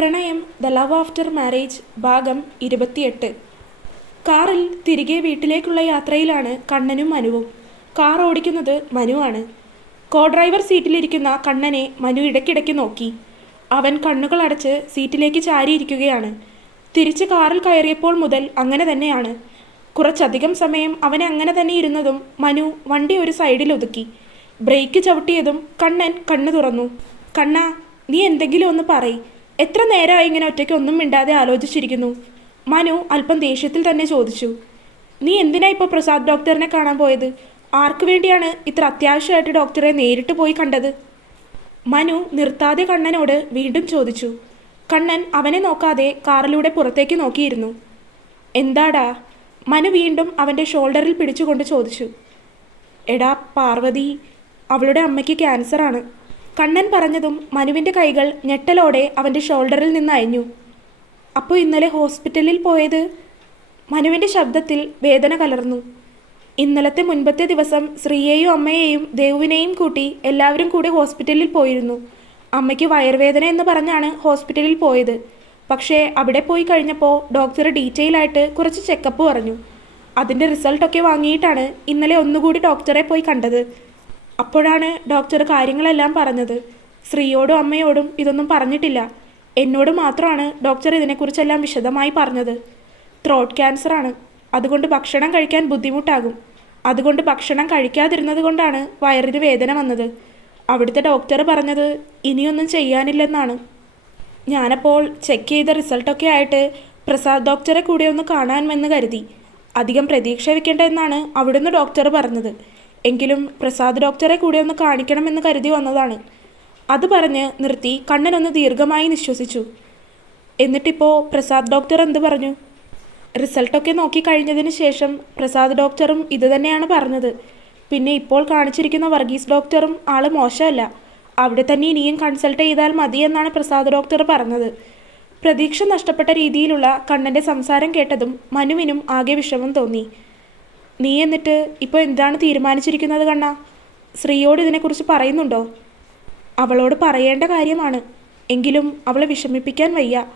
പ്രണയം the love after marriage ഭാഗം ഇരുപത്തിയെട്ട്. കാറിൽ തിരികെ വീട്ടിലേക്കുള്ള യാത്രയിലാണ് കണ്ണനും മനുവും. കാർ ഓടിക്കുന്നത് മനുവാണ് കോ ഡ്രൈവർ സീറ്റിലിരിക്കുന്ന കണ്ണനെ മനു ഇടയ്ക്കിടയ്ക്ക് നോക്കി. അവൻ കണ്ണുകൾ അടച്ച് സീറ്റിലേക്ക് ചാരിയിരിക്കുകയാണ്. തിരിച്ച് കാറിൽ കയറിയപ്പോൾ മുതൽ അങ്ങനെ തന്നെയാണ്. കുറച്ചധികം സമയം അവനെ അങ്ങനെ തന്നെ ഇരുന്നതും മനു വണ്ടി ഒരു സൈഡിൽ ഒതുക്കി. ബ്രേക്ക് ചവിട്ടിയതും കണ്ണൻ കണ്ണു തുറന്നു. കണ്ണ നീ എന്തെങ്കിലും ഒന്ന് പറയ്. എത്ര നേരമായി ഇങ്ങനെ ഒറ്റയ്ക്ക് ഒന്നും മിണ്ടാതെ ആലോചിച്ചിരിക്കുന്നു? മനു അല്പം ദേഷ്യത്തിൽ തന്നെ ചോദിച്ചു. നീ എന്തിനാ ഇപ്പോൾ പ്രസാദ് ഡോക്ടറിനെ കാണാൻ പോയത്? ആർക്കു വേണ്ടിയാണ് ഇത്ര അത്യാവശ്യമായിട്ട് ഡോക്ടറെ നേരിട്ട് പോയി കണ്ടത്? മനു നിർത്താതെ കണ്ണനോട് വീണ്ടും ചോദിച്ചു. കണ്ണൻ അവനെ നോക്കാതെ കാറിലൂടെ പുറത്തേക്ക് നോക്കിയിരുന്നു. എന്താടാ? മനു വീണ്ടും അവന്റെ ഷോൾഡറിൽ പിടിച്ചുകൊണ്ട് ചോദിച്ചു. എടാ പാർവതി അവളുടെ അമ്മയ്ക്ക് ക്യാൻസറാണ്. കണ്ണൻ പറഞ്ഞതും മനുവിന്റെ കൈകൾ ഞെട്ടലോടെ അവന്റെ ഷോൾഡറിൽ നിന്ന് അയഞ്ഞു. അപ്പോൾ ഇന്നലെ ഹോസ്പിറ്റലിൽ പോയത്? മനുവിന്റെ ശബ്ദത്തിൽ വേദന കലർന്നു. ഇന്നലത്തെ മുൻപത്തെ ദിവസം ശ്രീയെയും അമ്മയെയും ദേവുവിനെയും കൂട്ടി എല്ലാവരും കൂടി ഹോസ്പിറ്റലിൽ പോയിരുന്നു. അമ്മയ്ക്ക് വയർവേദന എന്ന് പറഞ്ഞാണ് ഹോസ്പിറ്റലിൽ പോയത്. പക്ഷേ അവിടെ പോയി കഴിഞ്ഞപ്പോൾ ഡോക്ടർ ഡീറ്റെയിൽ ആയിട്ട് കുറച്ച് ചെക്കപ്പ് പറഞ്ഞു. അതിന്റെ റിസൾട്ടൊക്കെ വാങ്ങിയിട്ടാണ് ഇന്നലെ ഒന്നുകൂടി ഡോക്ടറെ പോയി കണ്ടത്. അപ്പോഴാണ് ഡോക്ടർ കാര്യങ്ങളെല്ലാം പറഞ്ഞത്. ശ്രീയോടും അമ്മയോടും ഇതൊന്നും പറഞ്ഞിട്ടില്ല. എന്നോട് മാത്രമാണ് ഡോക്ടർ ഇതിനെക്കുറിച്ചെല്ലാം വിശദമായി പറഞ്ഞത്. ത്രോട്ട് ക്യാൻസറാണ് അതുകൊണ്ട് ഭക്ഷണം കഴിക്കാൻ ബുദ്ധിമുട്ടാകും. അതുകൊണ്ട് ഭക്ഷണം കഴിക്കാതിരുന്നത് കൊണ്ടാണ് വയറിന് വേദന വന്നത്. അവിടുത്തെ ഡോക്ടർ പറഞ്ഞത് ഇനിയൊന്നും ചെയ്യാനില്ലെന്നാണ്. ഞാനപ്പോൾ ചെക്ക് ചെയ്ത റിസൾട്ടൊക്കെ ആയിട്ട് പ്രസാദ് ഡോക്ടറെ കൂടെ ഒന്ന് കാണാമെന്ന് കരുതി. അധികം പ്രതീക്ഷ എന്നാണ് അവിടുന്ന് ഡോക്ടർ പറഞ്ഞത്. എങ്കിലും പ്രസാദ് ഡോക്ടറെ കൂടെ ഒന്ന് കാണിക്കണമെന്ന് കരുതി വന്നതാണ്. അത് പറഞ്ഞ് നിർത്തി കണ്ണനൊന്ന് ദീർഘമായി നിശ്വസിച്ചു. എന്നിട്ടിപ്പോൾ പ്രസാദ് ഡോക്ടർ എന്ത് പറഞ്ഞു? റിസൾട്ടൊക്കെ നോക്കി കഴിഞ്ഞതിന് ശേഷം പ്രസാദ് ഡോക്ടറും ഇത് തന്നെയാണ് പറഞ്ഞത്. പിന്നെ ഇപ്പോൾ കാണിച്ചിരിക്കുന്ന വർഗീസ് ഡോക്ടറും ആൾ മോശമല്ല. അവിടെ തന്നെ ഇനിയും കൺസൾട്ട് ചെയ്താൽ മതിയെന്നാണ് പ്രസാദ് ഡോക്ടർ പറഞ്ഞത്. പ്രതീക്ഷ നഷ്ടപ്പെട്ട രീതിയിലുള്ള കണ്ണന്റെ സംസാരം കേട്ടതും മനുവിനും ആകെ വിഷമം തോന്നി. നീ എന്നിട്ട് ഇപ്പോൾ എന്താണ് തീരുമാനിച്ചിരിക്കുന്നത് കണ്ണ? ശ്രീയോട് ഇതിനെക്കുറിച്ച് പറയുന്നുണ്ടോ? അവളോട് പറയേണ്ട കാര്യമാണ്. എങ്കിലും അവളെ വിഷമിപ്പിക്കാൻ വയ്യ.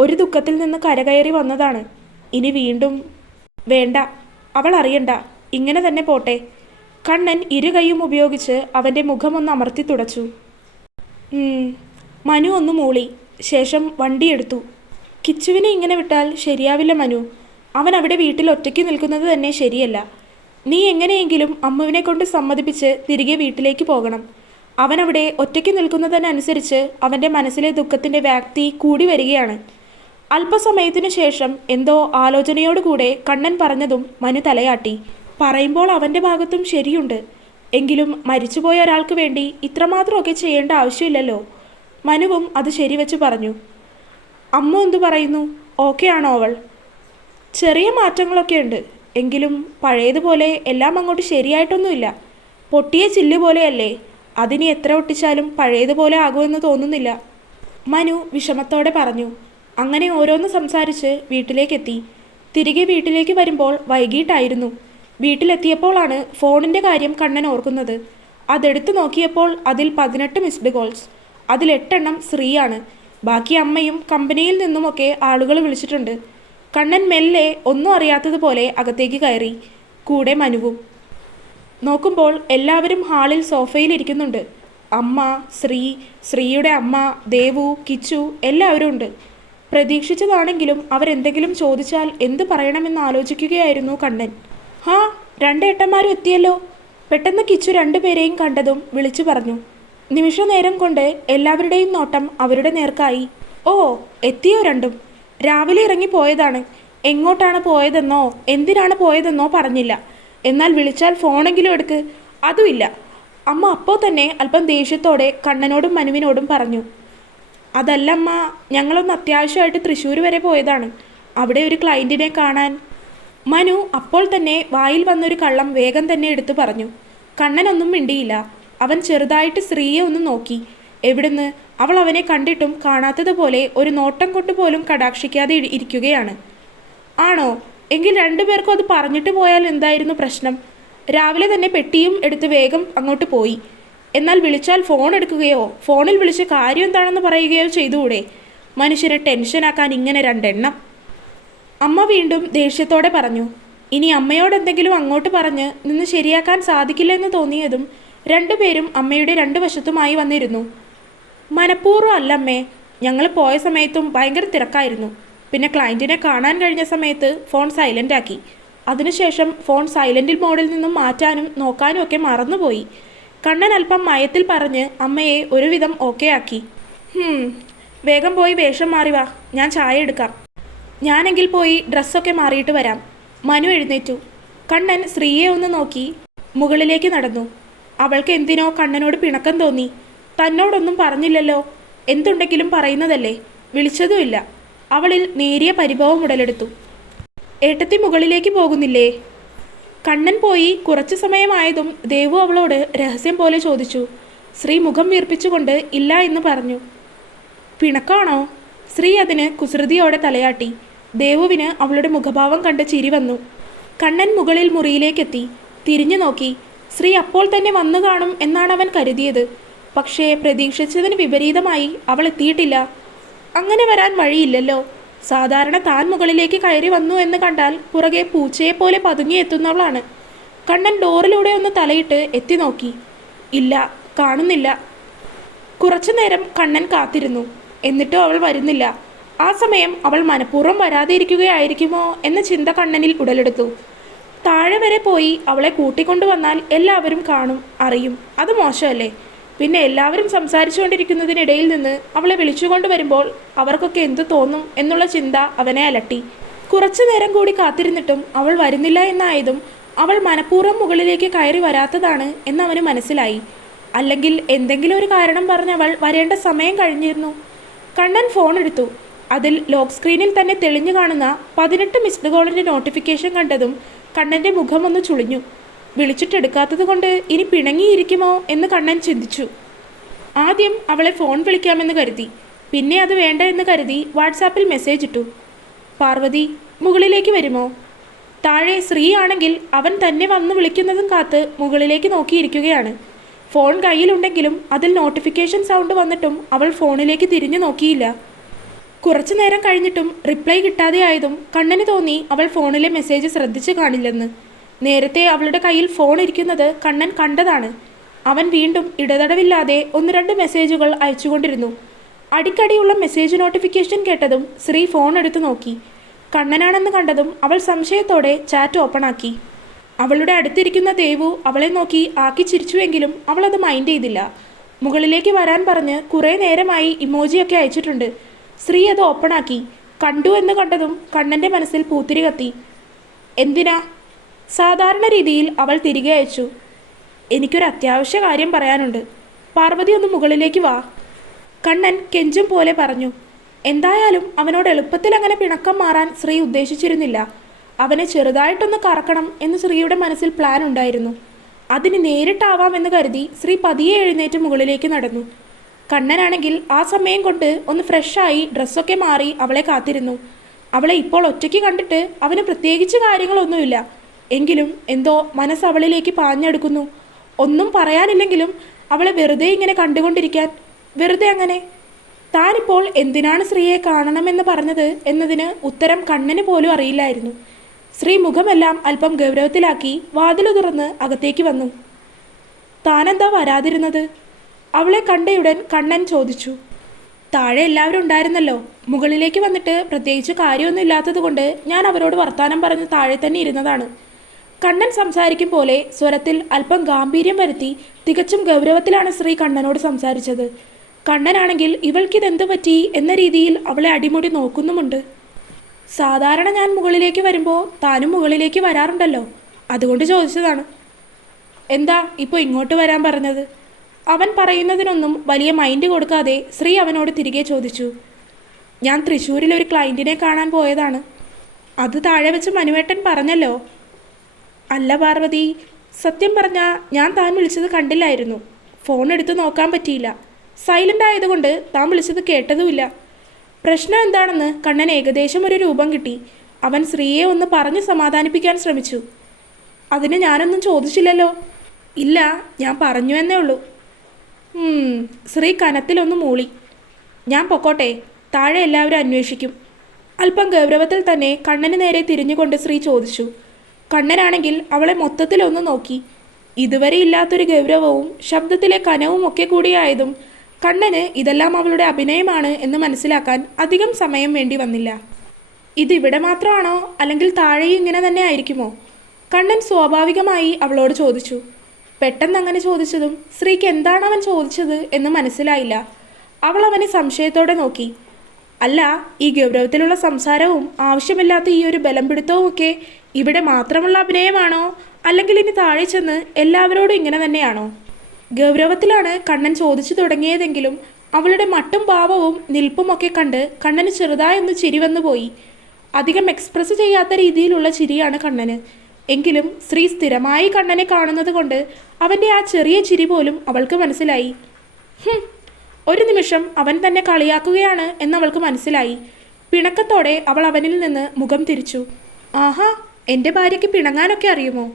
ഒരു ദുഃഖത്തിൽ നിന്ന് കരകയറി വന്നതാണ്. ഇനി വീണ്ടും വേണ്ട. അവൾ അറിയണ്ട. ഇങ്ങനെ തന്നെ പോട്ടെ. കണ്ണൻ ഇരു കൈയും ഉപയോഗിച്ച് അവന്റെ മുഖമൊന്ന് അമർത്തി തുടച്ചു. മനു ഒന്ന് മൂളി. ശേഷം വണ്ടിയെടുത്തു. കിച്ചുവിനെ ഇങ്ങനെ വിട്ടാൽ ശരിയാവില്ല മനു. അവൻ അവിടെ വീട്ടിൽ ഒറ്റയ്ക്ക് നിൽക്കുന്നത് തന്നെ ശരിയല്ല. നീ എങ്ങനെയെങ്കിലും അമ്മുവിനെ കൊണ്ട് സമ്മതിപ്പിച്ച് തിരികെ വീട്ടിലേക്ക് പോകണം. അവൻ അവിടെ ഒറ്റയ്ക്ക് നിൽക്കുന്നതിനനുസരിച്ച് അവന്റെ മനസ്സിലെ ദുഃഖത്തിന്റെ വ്യാപ്തി കൂടി വരികയാണ്. അല്പസമയത്തിനു ശേഷം എന്തോ ആലോചനയോടുകൂടെ കണ്ണൻ പറഞ്ഞതും മനു തലയാട്ടി. പറയുമ്പോൾ അവന്റെ ഭാഗത്തും ശരിയുണ്ട്. എങ്കിലും മരിച്ചുപോയ ഒരാൾക്ക് വേണ്ടി ഇത്രമാത്രമൊക്കെ ചെയ്യേണ്ട ആവശ്യമില്ലല്ലോ. മനുവും അത് ശരിവെച്ച് പറഞ്ഞു. അമ്മ എന്തു പറയുന്നു? ഓക്കെ ആണോ അവൾ? ചെറിയ മാറ്റങ്ങളൊക്കെ ഉണ്ട്. എങ്കിലും പഴയതുപോലെ എല്ലാം അങ്ങോട്ട് ശരിയായിട്ടൊന്നുമില്ല. പൊട്ടിയ ചില്ല് പോലെയല്ലേ? അതിനി എത്ര ഒട്ടിച്ചാലും പഴയതുപോലെ ആകുമെന്ന് തോന്നുന്നില്ല. മനു വിഷമത്തോടെ പറഞ്ഞു. അങ്ങനെ ഓരോന്ന് സംസാരിച്ച് വീട്ടിലേക്കെത്തി. തിരികെ വീട്ടിലേക്ക് വരുമ്പോൾ വൈകിട്ടായിരുന്നു. വീട്ടിലെത്തിയപ്പോഴാണ് ഫോണിന്റെ കാര്യം കണ്ണൻ ഓർക്കുന്നത്. അതെടുത്തു നോക്കിയപ്പോൾ അതിൽ പതിനെട്ട് മിസ്ഡ് കോൾസ് അതിൽ എട്ടെണ്ണം ശ്രീയാണ്. ബാക്കി അമ്മയും കമ്പനിയിൽ നിന്നുമൊക്കെ ആളുകൾ വിളിച്ചിട്ടുണ്ട്. കണ്ണൻ മെല്ലെ ഒന്നും അറിയാത്തതുപോലെ അകത്തേക്ക് കയറി. കൂടെ മനുവും. നോക്കുമ്പോൾ എല്ലാവരും ഹാളിൽ സോഫയിൽ ഇരിക്കുന്നുണ്ട്. അമ്മ ശ്രീ ശ്രീയുടെ അമ്മ ദേവു കിച്ചു എല്ലാവരും ഉണ്ട്. പ്രതീക്ഷിച്ചതാണെങ്കിലും അവരെന്തെങ്കിലും ചോദിച്ചാൽ എന്ത് പറയണമെന്ന് ആലോചിക്കുകയായിരുന്നു കണ്ണൻ. ഹാ രണ്ട് ഏട്ടന്മാരും എത്തിയല്ലോ. പെട്ടെന്ന് കിച്ചു രണ്ടുപേരെയും കണ്ടതും വിളിച്ചു പറഞ്ഞു. നിമിഷനേരം കൊണ്ട് എല്ലാവരുടെയും നോട്ടം അവരുടെ നേർക്കായി. ഓ എത്തിയോ രണ്ടും? രാവിലെ ഇറങ്ങി പോയതാണ്. എങ്ങോട്ടാണ് പോയതെന്നോ എന്തിനാണ് പോയതെന്നോ പറഞ്ഞില്ല. എന്നാൽ വിളിച്ചാൽ ഫോണെങ്കിലും എടുക്ക്. അതുമില്ല അമ്മ അപ്പോൾ തന്നെ അല്പം ദേഷ്യത്തോടെ കണ്ണനോടും മനുവിനോടും പറഞ്ഞു. അതല്ല അമ്മ ഞങ്ങളൊന്ന് അത്യാവശ്യമായിട്ട് തൃശ്ശൂർ വരെ പോയതാണ്. അവിടെ ഒരു ക്ലയന്റിനെ കാണാൻ. മനു അപ്പോൾ തന്നെ വായിൽ വന്നൊരു കള്ളം വേഗം തന്നെ എടുത്തു പറഞ്ഞു. കണ്ണനൊന്നും മിണ്ടിയില്ല. അവൻ ചെറുതായിട്ട് സ്ത്രീയെ ഒന്ന് നോക്കി. എവിടുന്ന്? അവൾ അവനെ കണ്ടിട്ടും കാണാത്തതുപോലെ ഒരു നോട്ടം കൊണ്ട് പോലും കടാക്ഷിക്കാതെ ഇരിക്കുകയാണ്. ആണോ? എങ്കിൽ രണ്ടുപേർക്കും അത് പറഞ്ഞിട്ട് പോയാൽ എന്തായിരുന്നു പ്രശ്നം? രാവിലെ തന്നെ പെട്ടിയും എടുത്ത് വേഗം അങ്ങോട്ട് പോയി. എന്നാൽ വിളിച്ചാൽ ഫോൺ എടുക്കുകയോ ഫോണിൽ വിളിച്ച് കാര്യം എന്താണെന്ന് പറയുകയോ ചെയ്തുകൂടെ? മനുഷ്യരെ ടെൻഷനാക്കാൻ ഇങ്ങനെ രണ്ടെണ്ണം. അമ്മ വീണ്ടും ദേഷ്യത്തോടെ പറഞ്ഞു ഇനി അമ്മയോട് എന്തെങ്കിലും അങ്ങോട്ട് പറഞ്ഞ് നിന്ന് ശരിയാക്കാൻ സാധിക്കില്ല എന്ന് തോന്നിയതും രണ്ടുപേരും അമ്മയുടെ രണ്ടു വശത്തുമായി വന്നിരുന്നു. മനഃപൂർവം അല്ലമ്മേ. ഞങ്ങൾ പോയ സമയത്തും ഭയങ്കര തിരക്കായിരുന്നു. പിന്നെ ക്ലയന്റിനെ കാണാൻ കഴിഞ്ഞ സമയത്ത് ഫോൺ സൈലന്റ് ആക്കി. അതിനുശേഷം ഫോൺ സൈലന്റിൽ മോഡിൽ നിന്നും മാറ്റാനും നോക്കാനും ഒക്കെ മറന്നുപോയി. കണ്ണൻ അല്പം മയത്തിൽ പറഞ്ഞ് അമ്മയെ ഒരുവിധം ഓക്കെ ആക്കി. "ഹും, വേഗം പോയി വേഷം മാറി വാ. ഞാൻ ചായ എടുക്കാം. ഞാനെങ്കിൽ പോയി ഡ്രസ്സൊക്കെ മാറിയിട്ട് വരാം. മനു എഴുന്നേറ്റു. കണ്ണൻ ശ്രീയെ ഒന്ന് നോക്കി മുകളിലേക്ക് നടന്നു. അവൾക്ക് എന്തിനോ കണ്ണനോട് പിണക്കം തോന്നി. തന്നോടൊന്നും പറഞ്ഞില്ലല്ലോ. എന്തുണ്ടെങ്കിലും പറയുന്നതല്ലേ? വിളിച്ചതുമില്ല. അവളിൽ നേരിയ പരിഭവം ഉടലെടുത്തു. ഏട്ടത്തി മുകളിലേക്ക് പോകുന്നില്ലേ? കണ്ണൻ പോയി കുറച്ചു സമയമായതും ദേവു അവളോട് രഹസ്യം പോലെ ചോദിച്ചു. ശ്രീ മുഖം വീർപ്പിച്ചുകൊണ്ട് ഇല്ല എന്ന് പറഞ്ഞു. പിണക്കാണോ ശ്രീ അതിന് കുസൃതിയോടെ തലയാട്ടി. ദേവുവിന് അവളുടെ മുഖഭാവം കണ്ട് ചിരി വന്നു. കണ്ണൻ മുകളിൽ മുറിയിലേക്കെത്തി. തിരിഞ്ഞു നോക്കി ശ്രീ അപ്പോൾ തന്നെ വന്നു കാണും എന്നാണ് അവൻ കരുതിയത്. പക്ഷേ പ്രതീക്ഷിച്ചതിന് വിപരീതമായി അവൾ എത്തിയിട്ടില്ല. അങ്ങനെ വരാൻ വഴിയില്ലല്ലോ. സാധാരണ താൻ മുകളിലേക്ക് കയറി വന്നു എന്ന് കണ്ടാൽ പുറകെ പൂച്ചയെപ്പോലെ പതുങ്ങി എത്തുന്നവളാണ്. കണ്ണൻ ഡോറിലൂടെ ഒന്ന് തലയിട്ട് എത്തി നോക്കി. ഇല്ല കാണുന്നില്ല. കുറച്ചു നേരം കണ്ണൻ കാത്തിരുന്നു. എന്നിട്ടും അവൾ വരുന്നില്ല. ആ സമയം അവൾ മനഃപൂർവം വരാതെ ഇരിക്കുകയായിരിക്കുമോ എന്ന ചിന്ത കണ്ണനിൽ ഉടലെടുത്തു. താഴെ വരെ പോയി അവളെ കൂട്ടിക്കൊണ്ടുവന്നാൽ എല്ലാവരും കാണും അറിയും. അത് മോശമല്ലേ? പിന്നെ എല്ലാവരും സംസാരിച്ചുകൊണ്ടിരിക്കുന്നതിനിടയിൽ നിന്ന് അവളെ വിളിച്ചുകൊണ്ട് വരുമ്പോൾ അവർക്കൊക്കെ എന്തു തോന്നും എന്നുള്ള ചിന്ത അവനെ അലട്ടി. കുറച്ചു നേരം കൂടി കാത്തിരുന്നിട്ടും അവൾ വരുന്നില്ല എന്നായതും അവൾ മനഃപൂർവം മുകളിലേക്ക് കയറി വരാത്തതാണ് എന്നവന് മനസ്സിലായി. അല്ലെങ്കിൽ എന്തെങ്കിലും ഒരു കാരണം പറഞ്ഞ് അവൾ വരേണ്ട സമയം കഴിഞ്ഞിരുന്നു. കണ്ണൻ ഫോൺ എടുത്തു. അതിൽ ലോക്ക് സ്ക്രീനിൽ തന്നെ തെളിഞ്ഞു കാണുന്ന പതിനെട്ട് മിസ്ഡ് കോളിന്റെ നോട്ടിഫിക്കേഷൻ കണ്ടതും കണ്ണന്റെ മുഖം ഒന്ന് ചുളിഞ്ഞു. വിളിച്ചിട്ടെടുക്കാത്തത് കൊണ്ട് ഇനി പിണങ്ങിയിരിക്കുമോ എന്ന് കണ്ണൻ ചിന്തിച്ചു. ആദ്യം അവളെ ഫോൺ വിളിക്കാമെന്ന് കരുതി. പിന്നെ അത് വേണ്ട എന്ന് കരുതി വാട്സാപ്പിൽ മെസ്സേജ് ഇട്ടു. പാർവതി മുകളിലേക്ക് വരുമോ? താഴെ ശ്രീ ആണെങ്കിൽ അവൻ തന്നെ വന്ന് വിളിക്കുന്നതും കാത്ത് മുകളിലേക്ക് നോക്കിയിരിക്കുകയാണ്. ഫോൺ കയ്യിലുണ്ടെങ്കിലും അതിൽ നോട്ടിഫിക്കേഷൻ സൗണ്ട് വന്നിട്ടും അവൾ ഫോണിലേക്ക് തിരിഞ്ഞു നോക്കിയില്ല. കുറച്ചു നേരം കഴിഞ്ഞിട്ടും റിപ്ലൈ കിട്ടാതെയായതും കണ്ണന് തോന്നി അവൾ ഫോണിലെ മെസ്സേജ് ശ്രദ്ധിച്ചു കാണില്ലെന്ന്. നേരത്തെ അവളുടെ കയ്യിൽ ഫോൺ ഇരിക്കുന്നത് കണ്ണൻ കണ്ടതാണ്. അവൻ വീണ്ടും ഇടതടവില്ലാതെ ഒന്ന് രണ്ട് മെസ്സേജുകൾ അയച്ചുകൊണ്ടിരുന്നു. അടിക്കടിയുള്ള മെസ്സേജ് നോട്ടിഫിക്കേഷൻ കേട്ടതും ശ്രീ ഫോൺ എടുത്തു നോക്കി. കണ്ണനാണെന്ന് കണ്ടതും അവൾ സംശയത്തോടെ ചാറ്റ് ഓപ്പണാക്കി അവളുടെ അടുത്തിരിക്കുന്ന ദേവു അവളെ നോക്കി ആക്കി ചിരിച്ചുവെങ്കിലും അവളത് മൈൻഡ് ചെയ്തില്ല. മുകളിലേക്ക് വരാൻ പറഞ്ഞ് കുറേ നേരമായി ഇമോജിയൊക്കെ അയച്ചിട്ടുണ്ട്. ശ്രീ അത് ഓപ്പണാക്കി കണ്ടു എന്ന് കണ്ടതും കണ്ണന്റെ മനസ്സിൽ പൂത്തിരി കത്തി. എന്തിനാ? സാധാരണ രീതിയിൽ അവൾ തിരികെ അയച്ചു. എനിക്കൊരു അത്യാവശ്യ കാര്യം പറയാനുണ്ട്. പാർവതി ഒന്ന് മുകളിലേക്ക് വാ. കണ്ണൻ കെഞ്ചും പോലെ പറഞ്ഞു. എന്തായാലും അവനോട് എളുപ്പത്തിൽ അങ്ങനെ പിണക്കം മാറാൻ ശ്രീ ഉദ്ദേശിച്ചിരുന്നില്ല. അവനെ ചെറുതായിട്ടൊന്ന് കറക്കണം എന്ന് ശ്രീയുടെ മനസ്സിൽ പ്ലാൻ ഉണ്ടായിരുന്നു. അതിന് നേരിട്ടാവാമെന്ന് കരുതി ശ്രീ പതിയെ എഴുന്നേറ്റ് മുകളിലേക്ക് നടന്നു. കണ്ണനാണെങ്കിൽ ആ സമയം കൊണ്ട് ഒന്ന് ഫ്രഷായി ഡ്രസ്സൊക്കെ മാറി അവളെ കാത്തിരുന്നു. അവളെ ഇപ്പോൾ ഒറ്റയ്ക്ക് കണ്ടിട്ട് അവന് പ്രത്യേകിച്ച് കാര്യങ്ങളൊന്നുമില്ല. എങ്കിലും എന്തോ മനസ്സ് അവളിലേക്ക് പാഞ്ഞെടുക്കുന്നു. ഒന്നും പറയാനില്ലെങ്കിലും അവളെ വെറുതെ ഇങ്ങനെ കണ്ടുകൊണ്ടിരിക്കാൻ വെറുതെ അങ്ങനെ? താനിപ്പോൾ എന്തിനാണ് സ്ത്രീയെ കാണണമെന്ന് പറഞ്ഞത്? എന്നതിന് ഉത്തരം കണ്ണിന് പോലും അറിയില്ലായിരുന്നു. സ്ത്രീ മുഖമെല്ലാം അല്പം ഗൗരവത്തിലാക്കി വാതിൽ തുറന്ന് അകത്തേക്ക് വന്നു. താനെന്താ വരാതിരുന്നത്? അവളെ കണ്ടയുടൻ കണ്ണൻ ചോദിച്ചു. താഴെ എല്ലാവരും ഉണ്ടായിരുന്നല്ലോ. മുകളിലേക്ക് വന്നിട്ട് പ്രത്യേകിച്ച് കാര്യമൊന്നും ഇല്ലാത്തത് കൊണ്ട് ഞാൻ അവരോട് വർത്തമാനം പറഞ്ഞ് താഴെ തന്നെ ഇരുന്നതാണ്. കണ്ണൻ സംസാരിക്കും പോലെ സ്വരത്തിൽ അല്പം ഗാംഭീര്യം വരുത്തി തികച്ചും ഗൗരവത്തിലാണ് ശ്രീ കണ്ണനോട് സംസാരിച്ചത്. കണ്ണനാണെങ്കിൽ ഇവൾക്കിതെന്ത് പറ്റി എന്ന രീതിയിൽ അവളെ അടിമുടി നോക്കുന്നുമുണ്ട്. സാധാരണ ഞാൻ മുകളിലേക്ക് വരുമ്പോൾ താനും മുകളിലേക്ക് വരാറുണ്ടല്ലോ. അതുകൊണ്ട് ചോദിച്ചതാണ്. എന്താ ഇപ്പോൾ ഇങ്ങോട്ട് വരാൻ പറഞ്ഞത്? അവൻ പറയുന്നതിനൊന്നും വലിയ മൈൻഡ് കൊടുക്കാതെ ശ്രീ അവനോട് തിരികെ ചോദിച്ചു. ഞാൻ തൃശ്ശൂരിൽ ഒരു ക്ലയന്റിനെ കാണാൻ പോയതാണ്. അത് താഴെ വെച്ച് മനുവേട്ടൻ പറഞ്ഞല്ലോ അല്ല പാർവതി സത്യം പറഞ്ഞാൽ ഞാൻ താൻ വിളിച്ചത് കണ്ടില്ലായിരുന്നു. ഫോൺ എടുത്ത് നോക്കാൻ പറ്റിയില്ല. സൈലന്റ് ആയതുകൊണ്ട് താൻ വിളിച്ചത് കേട്ടതുമില്ല. പ്രശ്നം എന്താണെന്ന് കണ്ണൻ ഏകദേശം ഒരു രൂപം കിട്ടി. അവൻ ശ്രീയെ ഒന്ന് പറഞ്ഞ് സമാധാനിപ്പിക്കാൻ ശ്രമിച്ചു. അതിന് ഞാനൊന്നും ചോദിച്ചില്ലല്ലോ. ഇല്ല ഞാൻ പറഞ്ഞു എന്നേ ഉള്ളൂ. ശ്രീ കനത്തിലൊന്ന് മൂളി. ഞാൻ പൊക്കോട്ടെ താഴെ എല്ലാവരും അന്വേഷിക്കും. അല്പം ഗൗരവത്തിൽ തന്നെ കണ്ണന് നേരെ തിരിഞ്ഞുകൊണ്ട് ശ്രീ ചോദിച്ചു. കണ്ണനാണെങ്കിൽ അവളെ മൊത്തത്തിലൊന്ന് നോക്കി. ഇതുവരെ ഇല്ലാത്തൊരു ഗൗരവവും ശബ്ദത്തിലെ കനവും ഒക്കെ കൂടിയായതും കണ്ണന് ഇതെല്ലാം അവളുടെ അഭിനയമാണ് എന്ന് മനസ്സിലാക്കാൻ അധികം സമയം വേണ്ടി വന്നില്ല. ഇതിവിടെ മാത്രമാണോ? അല്ലെങ്കിൽ താഴെയും ഇങ്ങനെ തന്നെ ആയിരിക്കുമോ? കണ്ണൻ സ്വാഭാവികമായി അവളോട് ചോദിച്ചു. പെട്ടെന്ന് അങ്ങനെ ചോദിച്ചതും സ്ത്രീക്ക് എന്താണ് അവൻ ചോദിച്ചത്? എന്ന് മനസ്സിലായില്ല. അവൾ അവനെ സംശയത്തോടെ നോക്കി. അല്ല ഈ ഗൗരവത്തിലുള്ള സംസാരവും ആവശ്യമില്ലാത്ത ഈ ഒരു ബലം പിടുത്തവും ഒക്കെ ഇവിടെ മാത്രമുള്ള അഭിനയമാണോ? അല്ലെങ്കിൽ ഇനി താഴെ ചെന്ന് എല്ലാവരോടും ഇങ്ങനെ തന്നെയാണോ? ഗൗരവത്തിലാണ് കണ്ണൻ ചോദിച്ചു തുടങ്ങിയതെങ്കിലും അവളുടെ മട്ടും ഭാവവും നിൽപ്പുമൊക്കെ കണ്ട് കണ്ണന് ചെറുതായൊന്ന് ചിരി വന്നു പോയി അധികം എക്സ്പ്രസ് ചെയ്യാത്ത രീതിയിലുള്ള ചിരിയാണ് കണ്ണന്. എങ്കിലും സ്ത്രീ സ്ഥിരമായി കണ്ണനെ കാണുന്നത് കൊണ്ട് അവന്റെ ആ ചെറിയ ചിരി പോലും അവൾക്ക് മനസ്സിലായി. ഒരു നിമിഷം അവൻ തന്നെ കളിയാക്കുകയാണ് എന്നവൾക്ക് മനസ്സിലായി. പിണക്കത്തോടെ അവൾ അവനിൽ നിന്ന് മുഖം തിരിച്ചു. ആഹാ എന്റെ ഭാര്യയ്ക്ക് പിണങ്ങാനൊക്കെ അറിയുമോ?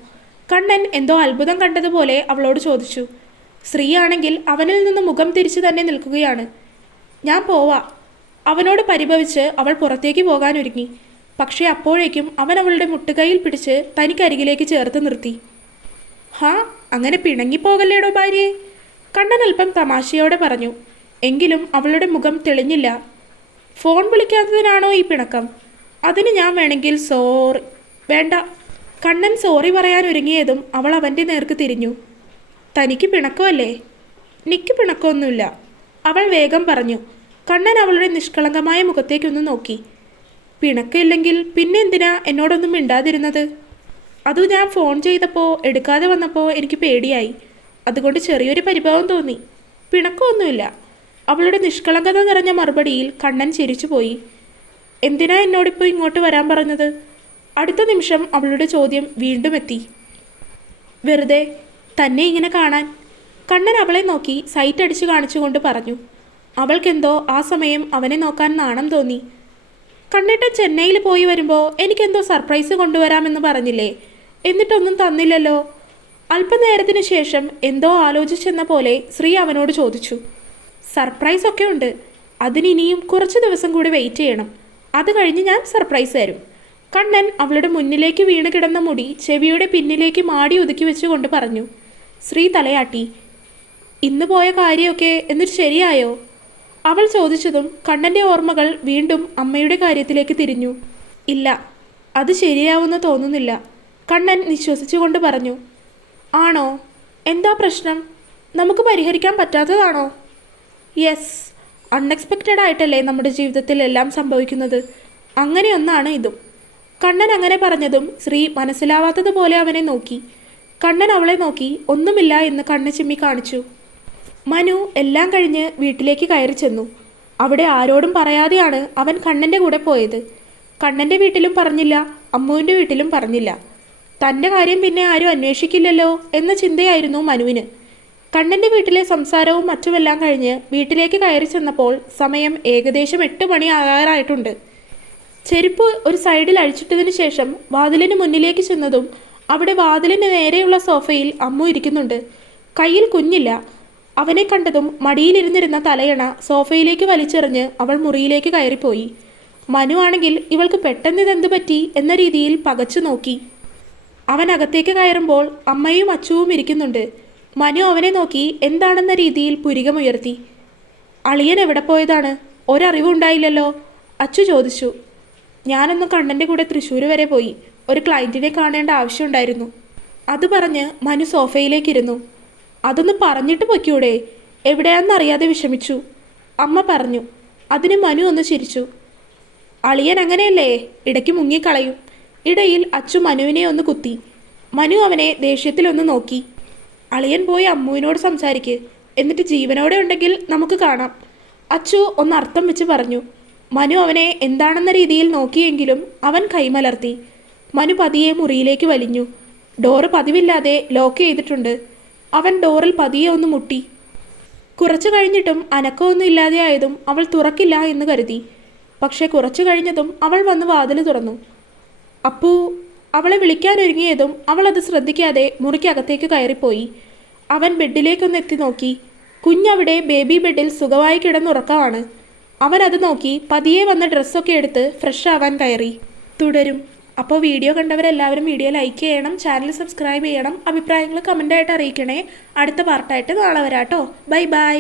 കണ്ണൻ എന്തോ അത്ഭുതം കണ്ടതുപോലെ അവളോട് ചോദിച്ചു. സ്ത്രീയാണെങ്കിൽ അവനിൽ നിന്ന് മുഖം തിരിച്ചു തന്നെ നിൽക്കുകയാണ്. ഞാൻ പോവാ. അവനോട് പരിഭവിച്ച് അവൾ പുറത്തേക്ക് പോകാനൊരുങ്ങി. പക്ഷേ അപ്പോഴേക്കും അവൻ അവളുടെ മുട്ടുകൈയിൽ പിടിച്ച് തനിക്കരികിലേക്ക് ചേർത്ത് നിർത്തി. ഹാ അങ്ങനെ പിണങ്ങിപ്പോകല്ലേടോ ഭാര്യയെ? കണ്ണൻ അല്പം തമാശയോടെ പറഞ്ഞു. എങ്കിലും അവളുടെ മുഖം തെളിഞ്ഞില്ല. ഫോൺ വിളിക്കാത്തതിനാണോ ഈ പിണക്കം? അതിന് ഞാൻ വേണമെങ്കിൽ സോറി. വേണ്ട. കണ്ണൻ സോറി പറയാൻ ഒരുങ്ങിയതും അവൾ അവന്റെ നേർക്ക് തിരിഞ്ഞു. തനിക്ക് പിണക്കമല്ലേ? നിക്ക് പിണക്കമൊന്നുമില്ല. അവൾ വേഗം പറഞ്ഞു. കണ്ണൻ അവളുടെ നിഷ്കളങ്കമായ മുഖത്തേക്കൊന്ന് നോക്കി. പിണക്കമില്ലെങ്കിൽ പിന്നെ എന്തിനാ എന്നോടൊന്നും മിണ്ടാതിരുന്നത്? അതു ഞാൻ ഫോൺ ചെയ്തപ്പോൾ എടുക്കാതെ വന്നപ്പോൾ എനിക്ക് പേടിയായി. അതുകൊണ്ട് ചെറിയൊരു പരിഭവം തോന്നി. പിണക്കമൊന്നുമില്ല. അവളുടെ നിഷ്കളങ്കത നിറഞ്ഞ മറുപടിയിൽ കണ്ണൻ ചിരിച്ചുപോയി. എന്തിനാ എന്നോടിപ്പോൾ ഇങ്ങോട്ട് വരാൻ പറഞ്ഞത്? അടുത്ത നിമിഷം അവളുടെ ചോദ്യം വീണ്ടും എത്തി. വെറുതെ തന്നെ ഇങ്ങനെ കാണാൻ? കണ്ണൻ അവളെ നോക്കി സൈറ്റ് അടിച്ചു കാണിച്ചുകൊണ്ട് പറഞ്ഞു. അവൾക്കെന്തോ ആ സമയം അവനെ നോക്കാൻ നാണം തോന്നി. കണ്ണേട്ടൻ ചെന്നൈയിൽ പോയി വരുമ്പോൾ എനിക്കെന്തോ സർപ്രൈസ് കൊണ്ടുവരാമെന്ന് പറഞ്ഞില്ലേ? എന്നിട്ടൊന്നും തന്നില്ലല്ലോ. അല്പനേരത്തിന് ശേഷം എന്തോ ആലോചിച്ചെന്ന പോലെ ശ്രീ അവനോട് ചോദിച്ചു. സർപ്രൈസ് ഒക്കെ ഉണ്ട്. അതിനിനിയും കുറച്ച് ദിവസം കൂടി വെയിറ്റ് ചെയ്യണം. അത് കഴിഞ്ഞ് ഞാൻ സർപ്രൈസ് തരും. കണ്ണൻ അവളുടെ മുന്നിലേക്ക് വീണ് കിടന്ന മുടി ചെവിയുടെ പിന്നിലേക്ക് മാടി ഒതുക്കി വെച്ചുകൊണ്ട് പറഞ്ഞു ശ്രീ തലയാട്ടി ഇന്ന് പോയ കാര്യമൊക്കെ എന്നിട്ട് ശരിയായോ? അവൾ ചോദിച്ചതും കണ്ണന്റെ ഓർമ്മകൾ വീണ്ടും അമ്മയുടെ കാര്യത്തിലേക്ക് തിരിഞ്ഞു. ഇല്ല അത് ശരിയാവുമെന്ന് തോന്നുന്നില്ല. കണ്ണൻ നിശ്വസിച്ചുകൊണ്ട് പറഞ്ഞു ആണോ? എന്താ പ്രശ്നം? നമുക്ക് പരിഹരിക്കാൻ പറ്റാത്തതാണോ? യെസ് അൺഎക്സ്പെക്റ്റഡ് ആയിട്ടല്ലേ നമ്മുടെ ജീവിതത്തിൽ എല്ലാം സംഭവിക്കുന്നത്? അങ്ങനെയൊന്നാണ് ഇതും. കണ്ണൻ അങ്ങനെ പറഞ്ഞതും ശ്രീ മനസ്സിലാവാത്തതുപോലെ അവനെ നോക്കി. കണ്ണൻ അവളെ നോക്കി. ഒന്നുമില്ല എന്ന് കണ്ണ് ചിമ്മി കാണിച്ചു. മനു എല്ലാം കഴിഞ്ഞ് വീട്ടിലേക്ക് കയറി ചെന്നു. അവിടെ ആരോടും പറയാതെയാണ് അവൻ കണ്ണന്റെ കൂടെ പോയത്. കണ്ണന്റെ വീട്ടിലും പറഞ്ഞില്ല അമ്മുവിന്റെ വീട്ടിലും പറഞ്ഞില്ല. തന്റെ കാര്യം പിന്നെ ആരും അന്വേഷിക്കില്ലല്ലോ എന്ന ചിന്തയായിരുന്നു മനുവിന്. കണ്ണന്റെ വീട്ടിലെ സംസാരവും മറ്റുമെല്ലാം കഴിഞ്ഞ് വീട്ടിലേക്ക് കയറി ചെന്നപ്പോൾ സമയം ഏകദേശം എട്ട് മണി ആകാറായിട്ടുണ്ട്. ചെരുപ്പ് ഒരു സൈഡിൽ അഴിച്ചിട്ടതിന് ശേഷം വാതിലിന് മുന്നിലേക്ക് ചെന്നതും അവിടെ വാതിലിന് നേരെയുള്ള സോഫയിൽ അമ്മു ഇരിക്കുന്നുണ്ട്. കയ്യിൽ കുഞ്ഞില്ല. അവനെ കണ്ടതും മടിയിലിരുന്നിരുന്ന തലയണ സോഫയിലേക്ക് വലിച്ചെറിഞ്ഞ് അവൾ മുറിയിലേക്ക് കയറിപ്പോയി. മനു ആണെങ്കിൽ ഇവൾക്ക് പെട്ടെന്ന് ഇതെന്ത് പറ്റി എന്ന രീതിയിൽ പകച്ചു നോക്കി. അവൻ അകത്തേക്ക് കയറുമ്പോൾ അമ്മയും അച്ചുവും ഇരിക്കുന്നുണ്ട്. മനു അവനെ നോക്കി എന്താണെന്ന രീതിയിൽ പുരികമുയർത്തി. അളിയൻ എവിടെ പോയതാണ്? ഒരറിവുണ്ടായില്ലല്ലോ അച്ചു ചോദിച്ചു. ഞാനൊന്ന് കണ്ണന്റെ കൂടെ തൃശ്ശൂർ വരെ പോയി. ഒരു ക്ലയന്റിനെ കാണേണ്ട ആവശ്യമുണ്ടായിരുന്നു. അത് പറഞ്ഞ് മനു സോഫയിലേക്കിരുന്നു. അതൊന്ന് പറഞ്ഞിട്ട് പൊയ്ക്കൂടെ? എവിടെയാണെന്നറിയാതെ വിഷമിച്ചു അമ്മ പറഞ്ഞു. അതിന് മനു ഒന്ന് ചിരിച്ചു. അളിയൻ അങ്ങനെയല്ലേ? ഇടയ്ക്ക് മുങ്ങിക്കളയും. ഇടയിൽ അച്ചു മനുവിനെ ഒന്ന് കുത്തി. മനു അവനെ ദേഷ്യത്തിലൊന്ന് നോക്കി. അളിയൻ പോയി അമ്മുവിനോട് സംസാരിക്ക്. എന്നിട്ട് ജീവനോടെ ഉണ്ടെങ്കിൽ നമുക്ക് കാണാം. അച്ചു ഒന്ന് അർത്ഥം വെച്ച് പറഞ്ഞു. മനു അവനെ എന്താണെന്ന രീതിയിൽ നോക്കിയെങ്കിലും അവൻ കൈമലർത്തി. മനു പതിയെ മുറിയിലേക്ക് വലിഞ്ഞു. ഡോറ് പതിവില്ലാതെ ലോക്ക് ചെയ്തിട്ടുണ്ട്. അവൻ ഡോറിൽ പതിയെ ഒന്ന് മുട്ടി. കുറച്ചു കഴിഞ്ഞിട്ടും അനക്കമൊന്നും ഇല്ലാതെയായതും അവൾ തുറക്കില്ല എന്ന് കരുതി. പക്ഷേ കുറച്ചു കഴിഞ്ഞതും അവൾ വന്ന് വാതിൽ തുറന്നു. അപ്പു അവളെ വിളിക്കാനൊരുങ്ങിയതും അവൾ അത് ശ്രദ്ധിക്കാതെ മുറിക്കകത്തേക്ക് കയറിപ്പോയി. അവൻ ബെഡിലേക്കൊന്ന് എത്തി നോക്കി. കുഞ്ഞവിടെ ബേബി ബെഡിൽ സുഖമായി കിടന്നുറക്കമാണ്. അവൻ അത് നോക്കി പതിയെ വന്ന ഡ്രസ്സൊക്കെ എടുത്ത് ഫ്രഷ് ആവാൻ കയറി. തുടരും. അപ്പോൾ വീഡിയോ കണ്ടവരെല്ലാവരും വീഡിയോ ലൈക്ക് ചെയ്യണം ചാനൽ സബ്സ്ക്രൈബ് ചെയ്യണം അഭിപ്രായങ്ങൾ കമന്റായിട്ട് അറിയിക്കണേ. അടുത്ത പാർട്ടായിട്ട് നാളെ വരാട്ടോ. Bye bye.